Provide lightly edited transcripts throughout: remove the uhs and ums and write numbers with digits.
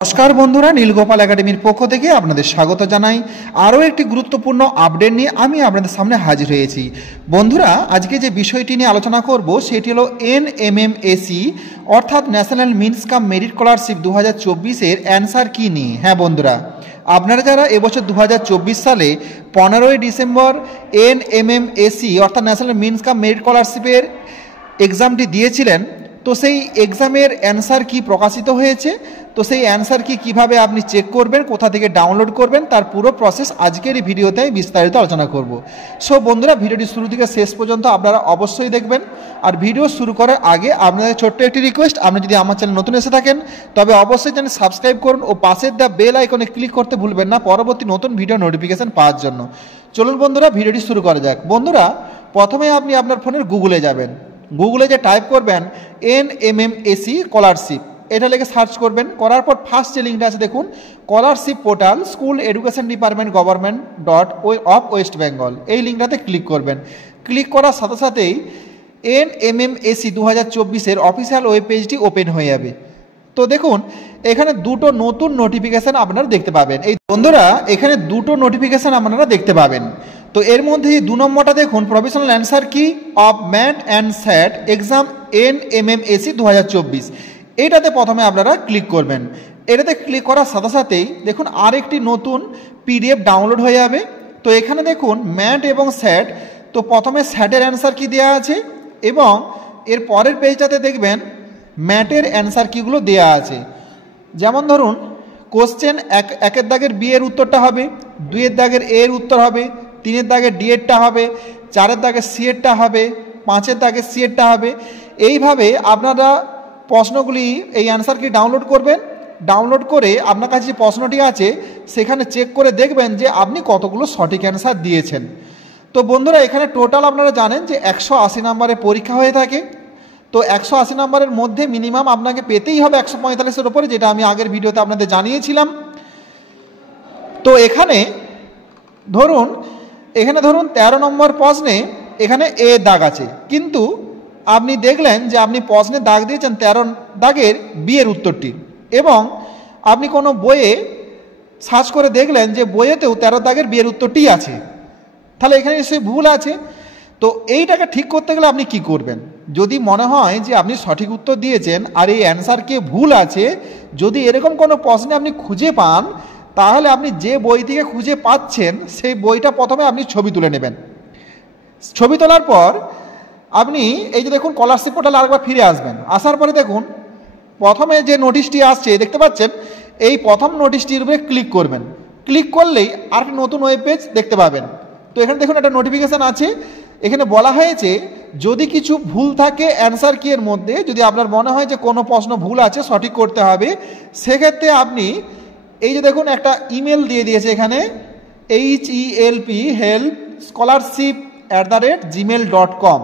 নমস্কার বন্ধুরা, নীলগোপাল একাডেমির পক্ষ থেকে আপনাদের স্বাগত জানাই। আরও একটি গুরুত্বপূর্ণ আপডেট নিয়ে আমি আপনাদের সামনে হাজির হয়েছি। বন্ধুরা, আজকে যে বিষয়টি নিয়ে আলোচনা করব সেটি হলো NMMSE অর্থাৎ national means cum merit scholarship 2024-এর অ্যান্সার কি নিয়ে। হ্যাঁ বন্ধুরা, আপনারা যারা এবছর 2024 সালে 15ই ডিসেম্বর NMMSE অর্থাৎ ন্যাশনাল মিনস কাম মেরিট স্কলারশিপের এক্সামটি দিয়েছিলেন, তো সেই এক্সামের অ্যান্সার কি প্রকাশিত হয়েছে, তো সেই অ্যান্সার কি কিভাবে আপনি চেক করবেন, কোথা থেকে ডাউনলোড করবেন, তার পুরো প্রসেস আজকের এই ভিডিওতে আমি বিস্তারিত আলোচনা করব। সো বন্ধুরা, ভিডিওটি শুরু থেকে শেষ পর্যন্ত আপনারা অবশ্যই দেখবেন। আর ভিডিও শুরু করার আগে আপনাদের ছোট্ট একটি রিকোয়েস্ট, আপনি যদি আমার চ্যানেল নতুন এসে থাকেন তবে অবশ্যই চ্যানেল সাবস্ক্রাইব করুন ও পাশের দ্য বেল আইকনে ক্লিক করতে ভুলবেন না পরবর্তী নতুন ভিডিও নোটিফিকেশান পাওয়ার জন্য। চলুন বন্ধুরা, ভিডিওটি শুরু করা যাক। বন্ধুরা, প্রথমে আপনি আপনার ফোনের গুগলে যাবেন। গুগলে যে টাইপ করবেন NMMSE স্কলারশিপ, এটা লিখে সার্চ করবেন। করার পর ফার্স্ট যে লিঙ্কটা আছে দেখুন, scholarship portal school education department government of West Bengal, এই লিঙ্কটাতে ক্লিক করবেন। ক্লিক করার সাথে সাথেই NMMSE 2024-এর অফিসিয়াল ওয়েব পেজটি ওপেন হয়ে যাবে। তো দেখুন, এখানে দুটো নতুন নোটিফিকেশান আপনারা দেখতে পাবেন। এই বন্ধুরা, এখানে দুটো নোটিফিকেশান আপনারা দেখতে পাবেন। তো এর মধ্যে 2 নম্বরটা দেখুন, professional answer key of MAT and SAT exam NMMSE 2024, এইটাতে প্রথমে আপনারা ক্লিক করবেন। এটাতে ক্লিক করার সাথে সাথেই দেখুন আরেকটি নতুন PDF ডাউনলোড হয়ে যাবে। তো এখানে দেখুন ম্যাট এবং স্যাট, তো প্রথমে স্যাটের অ্যান্সার কি দেওয়া আছে এবং এর পরের পেজটাতে দেখবেন ম্যাটের অ্যান্সার কিগুলো দেওয়া আছে। যেমন ধরুন, কোশ্চেন একের দাগের বি এর উত্তরটা হবে, 2-এর দাগের এ এর উত্তর হবে, 3-এর দাগের ডি এরটা হবে, 4-এর দাগের সি এরটা হবে, 5-এর দাগের সি এরটা হবে। এইভাবে আপনারা প্রশ্নগুলি এই অ্যান্সার কি ডাউনলোড করবেন। ডাউনলোড করে আপনার কাছে যে প্রশ্নটি আছে সেখানে চেক করে দেখবেন যে আপনি কতগুলো সঠিক অ্যান্সার দিয়েছেন। তো বন্ধুরা, এখানে টোটাল আপনারা জানেন যে 180 নম্বরের পরীক্ষা হয়ে থাকে। তো 180 নম্বরের মধ্যে মিনিমাম আপনাকে পেতেই হবে 145-এর ওপরে, যেটা আমি আগের ভিডিওতে আপনাদের জানিয়েছিলাম। তো এখানে ধরুন 13 নম্বর প্রশ্নে এখানে এ দাগ আছে, কিন্তু আপনি দেখলেন যে আপনি প্রশ্নে দাগ দিয়েছেন 13 দাগের বি এর উত্তরটি, এবং আপনি কোনো বইয়ে সার্চ করে দেখলেন যে বইয়েতেও 13 দাগের বি এর উত্তরটি আছে, তাহলে এখানে নিশ্চয়ই ভুল আছে। তো এইটাকে ঠিক করতে গেলে আপনি কি করবেন, যদি মনে হয় যে আপনি সঠিক উত্তর দিয়েছেন আর এই অ্যান্সার কে ভুল আছে, যদি এরকম কোনো প্রশ্নে আপনি খুঁজে পান, তাহলে আপনি যে বই থেকে খুঁজে পাচ্ছেন সেই বইটা প্রথমে আপনি ছবি তুলে নেবেন। ছবি তোলার পর আপনি এই যে দেখুন স্কলারশিপ পোর্টালে আরেকবার ফিরে আসবেন। আসার পরে দেখুন প্রথমে যে নোটিশটি আসছে দেখতে পাচ্ছেন, এই প্রথম নোটিশটির উপরে ক্লিক করবেন। ক্লিক করলেই আরেকটি নতুন ওয়েব পেজ দেখতে পাবেন। তো এখানে দেখুন একটা নোটিফিকেশান আছে। এখানে বলা হয়েছে যদি কিছু ভুল থাকে অ্যান্সার কি এর মধ্যে, যদি আপনার মনে হয় যে কোনো প্রশ্ন ভুল আছে সঠিক করতে হবে, সেক্ষেত্রে আপনি এই যে দেখুন একটা ইমেল দিয়ে দিয়েছে এখানে, helpscholarship@gmail.com,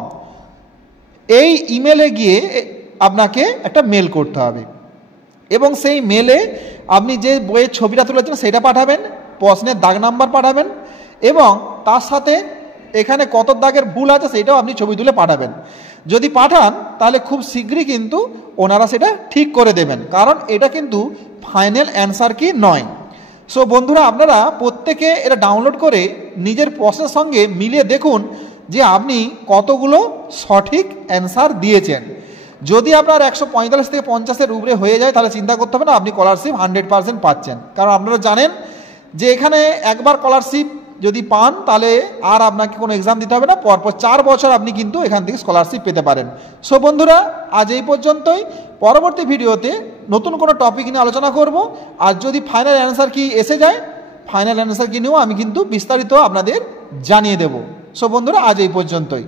এই ইমেলে গিয়ে আপনাকে একটা মেল করতে হবে এবং সেই মেলে আপনি যে বইয়ের ছবিটা তুলেছেন সেটা পাঠাবেন, প্রশ্নের দাগ নাম্বার পাঠাবেন এবং তার সাথে এখানে কত দাগের ভুল আছে সেটাও আপনি ছবি তুলে পাঠাবেন। যদি পাঠান তাহলে খুব শীঘ্রই কিন্তু ওনারা সেটা ঠিক করে দেবেন, কারণ এটা কিন্তু ফাইনাল অ্যান্সার কি নয়। সো বন্ধুরা, আপনারা প্রত্যেকে এটা ডাউনলোড করে নিজের প্রশ্নের সঙ্গে মিলিয়ে দেখুন যে আপনি কতগুলো সঠিক অ্যান্সার দিয়েছেন। যদি আপনার 145 থেকে 50-এর উপরে হয়ে যায় তাহলে চিন্তা করতে হবে না, আপনি স্কলারশিপ 100% পাচ্ছেন। কারণ আপনারা জানেন যে এখানে একবার স্কলারশিপ যদি পান তাহলে আর আপনাকে কোনো এক্সাম দিতে হবে না, পরপর 4 বছর আপনি কিন্তু এখান থেকে স্কলারশিপ পেতে পারেন। সো বন্ধুরা, আজ এই পর্যন্তই। পরবর্তী ভিডিওতে নতুন কোনো টপিক নিয়ে আলোচনা করব। আর যদি ফাইনাল অ্যান্সার কি এসে যায়, ফাইনাল অ্যান্সার কি নিয়েও আমি কিন্তু বিস্তারিত আপনাদের জানিয়ে দেব। সো বন্ধুরা, আজ এই পর্যন্তই।